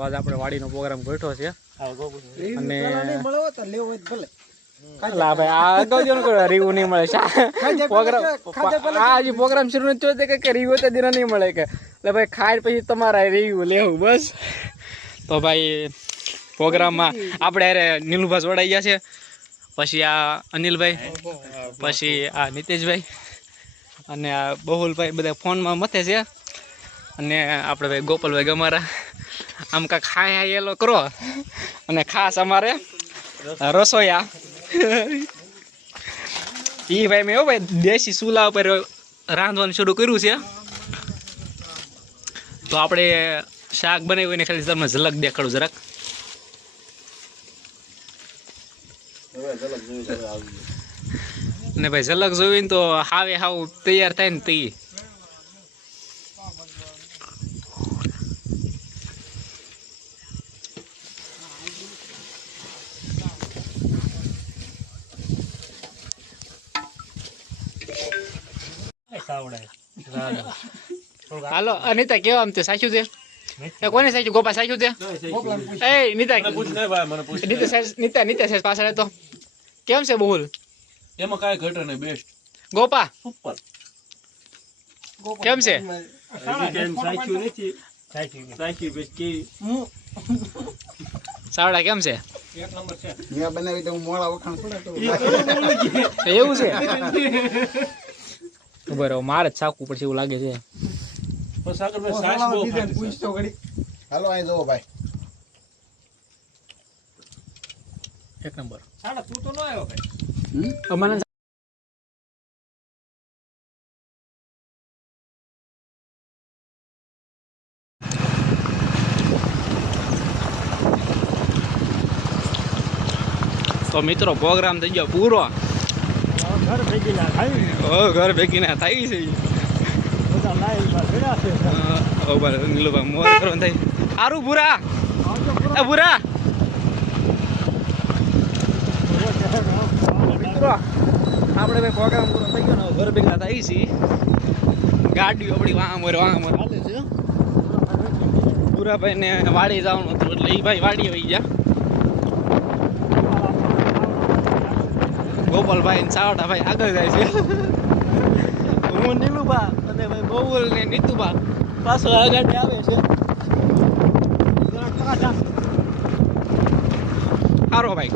તો આજે આપણે વાડીનો પ્રોગ્રામ ગોઠવો છે અને લા ભાઈ આ અગાઉ જો ને રીવું નહીં મળે પ્રોગ્રામ આ હજી પ્રોગ્રામ શરૂ નથી થયો કે રીવું તો દિન નહીં મળે કે એટલે ભાઈ ખાઈ પછી તમારા રીવું લેવું બસ. તો ભાઈ પ્રોગ્રામમાં આપણે અરે નીલુભાઈ જોડાઈ ગયા છે, પછી આ અનિલભાઈ, પછી આ નીતેશભાઈ અને આ બહુલભાઈ બધા ફોનમાં મથે છે, અને આપણે ભાઈ ગોપાલભાઈ ગમારા આમ કાંઈક ખાય એલો કરો. અને ખાસ અમારે રસોયા એ ભાઈ મેં ભાઈ દેશી ચૂલા ઉપર રાંધવાનું શરૂ કર્યું છે. તો આપણે શાક બનાવ્યું એને ખાલી તમને ઝલક દેખાડું જરાક. ને ભાઈ ઝલક જોઈને તો હાવે હાવ તૈયાર થાય ને તી હાલો. અનિતા કેવા આમ તે સાચું છે કોને સાચું ગોપા સાચું છે એ નીતા નીતા સાહેબ પાછળ તો કેમ છે બહુલ એમાં કાંઈ ઘટે નહીં બેસ્ટ ગોપા સુપર કેમ છે સાવડા કેમ છે એક નંબર છે મેં બનાવી તો મોળા વખાણ થોડા એવું છે બરાબર મારે જ સાકવું પડશે એવું લાગે છે. હાલો અહીં જોવો ભાઈ એક નંબર તું તો ન આવ્યો ભાઈ મને તો મિત્રો પ્રોગ્રામ થઈ ગયો પૂરો. ઘર ભેગી ના થાય છે નીલુભાઈ મોર કરવાનું થાય સારું ભૂરા એ ભૂરા મિત્રો આપણે ભાઈ પ્રોગ્રામ પૂરો થઈ ગયો ને ઘર ભેગા થાય છે. ગાડીઓ આપણી વાં મોર હાલે છે. ભૂરાભાઈ ને વાડી જવાનું હતું એટલે એ ભાઈ વાડી આવી ગયા. ગોપાલભાઈ ને સાવડાભાઈ આગળ જાય છે. હું નીલુભા અને ભાઈ બહુલ ને નીતુભા પાછો આગળ આવે છે. સારો ભાઈ